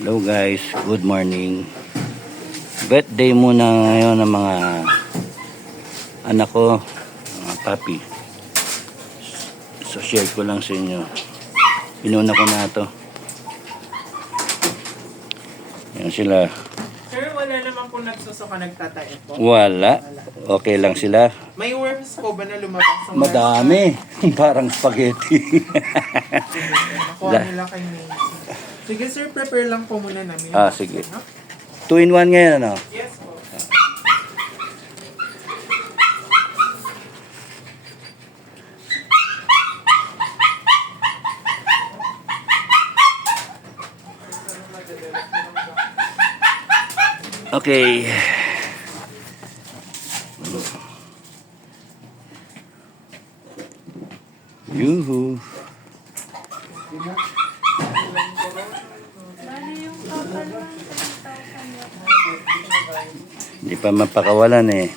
Hello guys, good morning. Birthday muna ngayon ng mga anak ko, mga papi. So share ko lang sa inyo. Pinuna ko na ito. Yan sila. Sir, wala naman po nagsusuka nagtatae po. Wala. Okay lang sila. May worms po ba na lumabas? Sa Madami. Parang spaghetti. Nakuha nila kay Macy. Sige sir, prepare lang po muna namin. Sige. 2-in-1 ngayon ano? Yes po. Okay. Yuhu. Hindi pa mapakawalan eh.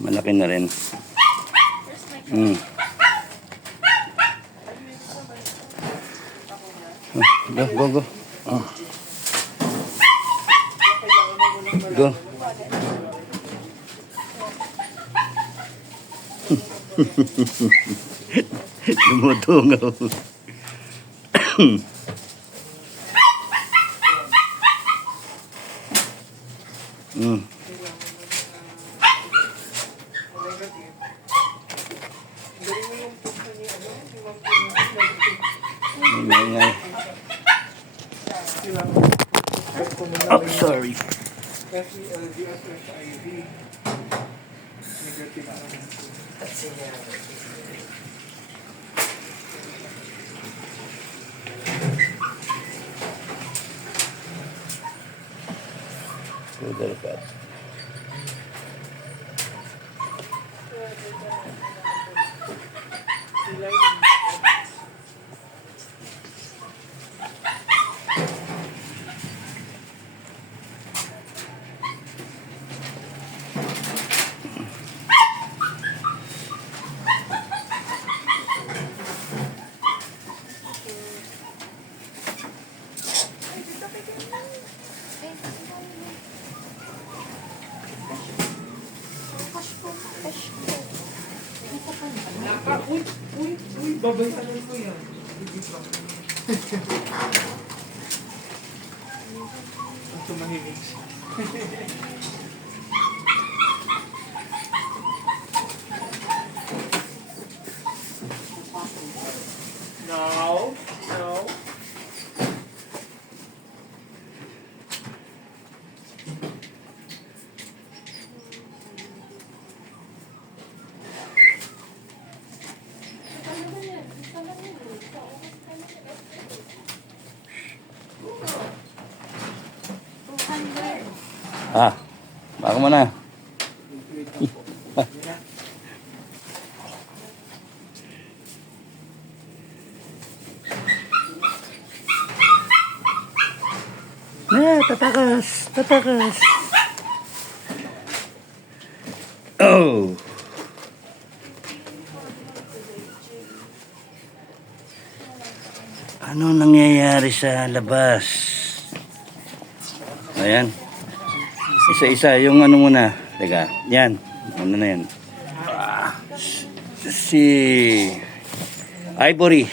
Malaki na rin. Go, go, go. Go. Dumutungaw. Oh, sorry. So delicate. Uy, babayaran ko yan. Ang tumahimik siya. No. Baka mo na. Tatakas. Oh. Ano nangyayari sa labas? Ayan. Isa-isa, yung ano muna. Teka, yan. Ano na yan? Si Ivory.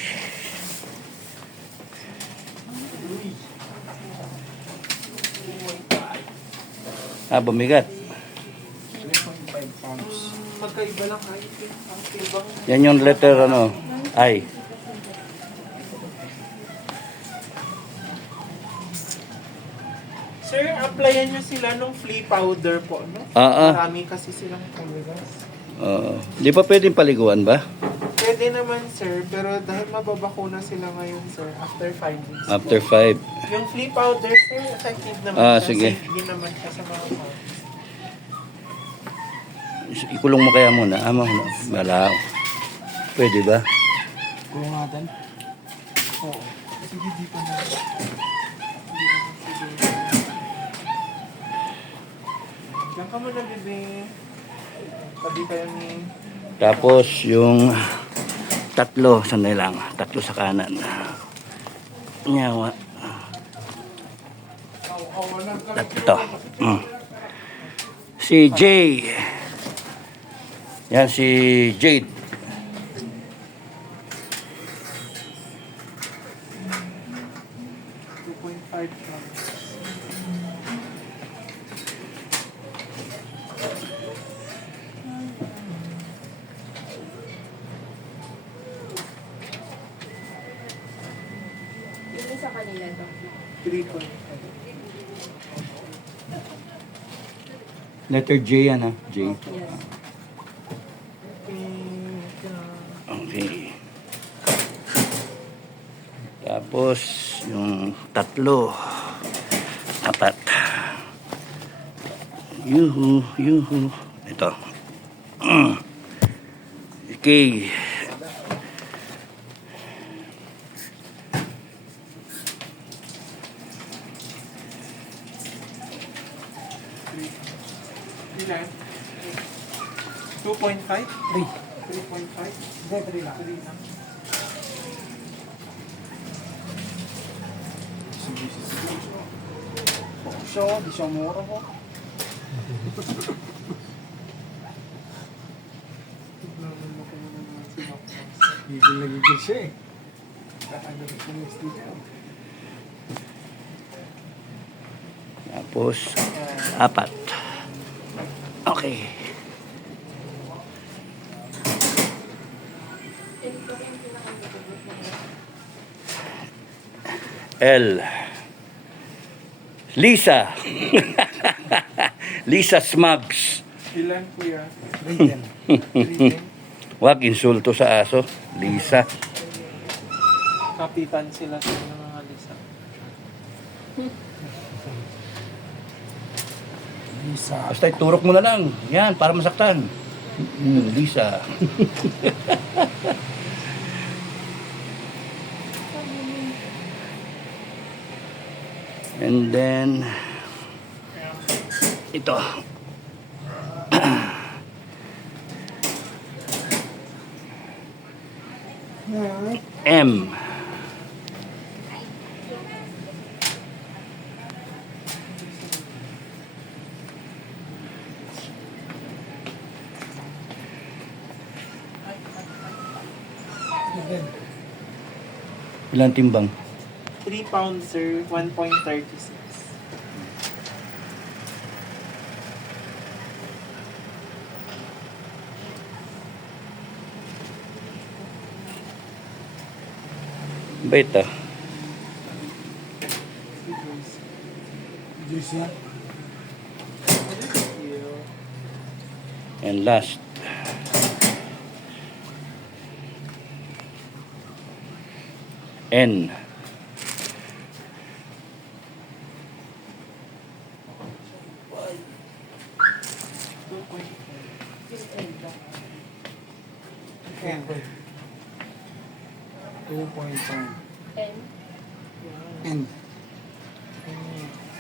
Bumigat. Magkaiba lang kayo. Ang tibang. Yan yung letter ano, I. Sir, applyan nyo sila nung flea powder po, no? Marami kasi silang pulgas. Di pa pwedeng paliguan ba? Pwede naman, sir. Pero dahil mababakuna sila ngayon, sir, after 5 weeks. After 5. Yung flea powder, sir, effective naman siya. Sige. Safe din naman siya sa mga farms. Ikulong mo kaya muna. Malaw. Pwede ba? Kulong natin? Oo. Kasi hindi pa na. Diyan ka muna, bebe. Tabi kayo ni... Tapos yung Tatlo, sandali lang. Tatlo sa kanan. Nyawa. Tatlo. Si Jay. Yan si Jade. 2.5 pounds. Yung sa kanila to. 3.5. Letter J yan ha. J. Yes. Okay. Tapos, yung tatlo. Apat. Yuhu, yuhu. Ito. Okay. Ilan? 2.5? 3. 3.5? Hindi, 3 lang. 3 lang. Siya, di siya mura po. Gigil na gigil siya eh. Kakagawin siya ng sticker. Tapos, apat. Okay. L. Lisa. Lisa Smugs. Ilan kuya? 310. 3 Wag insulto sa aso. Lisa. Kapitan sila sa mga lisa. Lisa. Basta iturok mo na lang. Yan, para masaktan. Lisa. And then, ito. M. Ilang timbang? 3 pounds sir, 1.36. Bait ah. Juice yan. And last. N. N. 2.5. And N.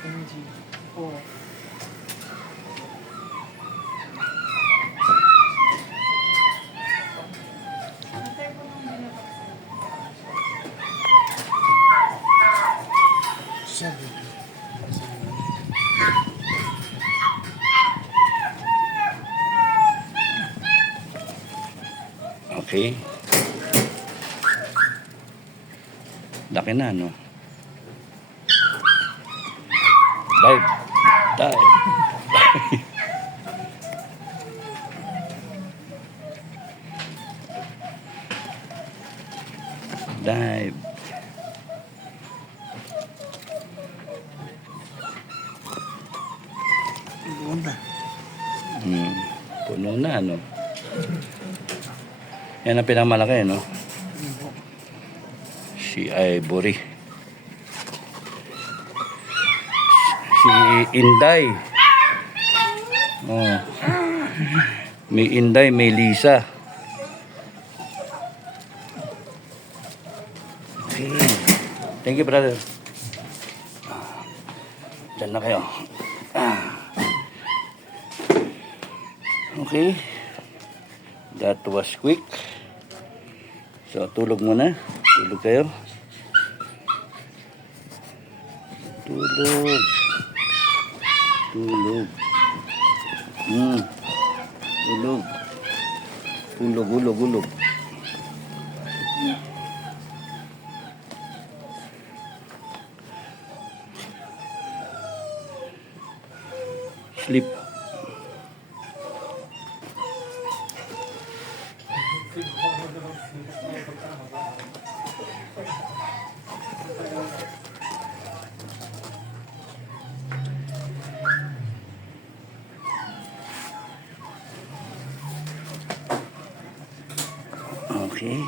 NG. Oh. Seven. Okay. Laki na, no? Dive. Dive. Dive. Ganda. Puno na, no? Yan ang pinakamalaki, no? Si Ivory. Si Inday. Oh. May Inday, may Lisa. Okay. Thank you, brother. Diyan na kayo. Okay. That was quick. So, tulog muna. Tulog kayo. Tulog. Tulog. Tulog. Tulog, ulog, ulog. Sleep. Okay.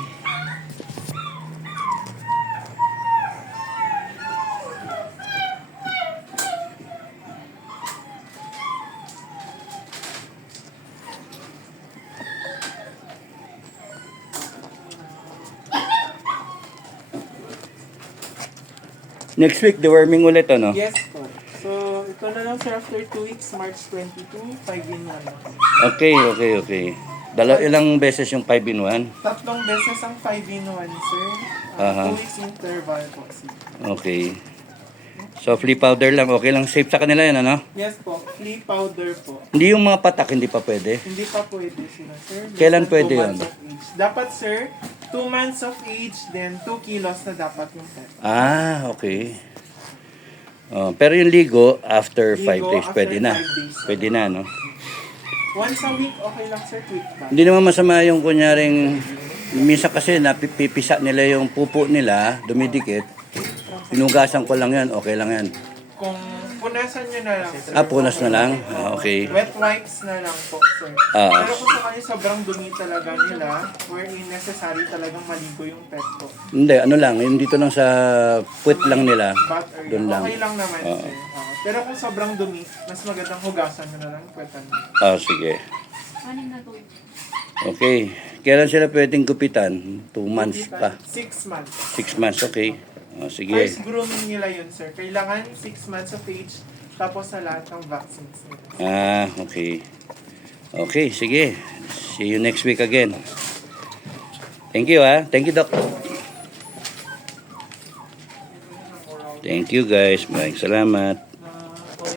Next week, deworming ulit, ano? Yes po. So, ito na lang sir after 2 weeks, March 22, 5 in 1. Okay. Ilang beses yung 5 in 1? Tatlong beses ang 5 in 1, sir. Aha. 2 weeks interval po, sir. Okay. So, flea powder lang. Okay lang. Safe sa kanila yan, ano? Yes po, flea powder po. Hindi yung mga patak, hindi pa pwede. Hindi pa pwede sila, sir. Less Kailan than pwede 2 yun? months of age. Dapat, sir, 2 months of age, then 2 kilos na dapat yung pet. Ah, okay. Pero yung ligo, after 5 Ligo, days, after pwede na. 5 days. Pwede na, no? Once a week, okay lang, sir, quick bath. Hindi naman masama yung kunyaring, minsan kasi napipisa nila yung pupo nila, dumidikit. Pinugasan ko lang yan, okay lang yan. Kung punasan nyo na lang, sir. Ah, punas na lang? Ah, okay. Wet wipes na lang po, sir. Ah. Pero kung sakali sobrang dumi talaga nila, wherein necessary talagang maligo yung pet po. Hindi, ano lang, yung dito lang sa puwet lang nila. Bath area, Doon lang. okay lang naman, Oo. sir. Pero kung sobrang dumi, mas magandang hugasan mo na lang yung petan. Ah, sige. Anim na to. Okay. Kailan sila pwedeng gupitan? 2 months pa. 6 months. 6 months, okay. Oh, sige. First grooming nila yun, sir. Kailangan 6 months of age, tapos sa lahat ng vaccines nila. Ah, okay. Okay, sige. See you next week again. Thank you, ah. Thank you, Doc. Thank you, guys. Maraming salamat.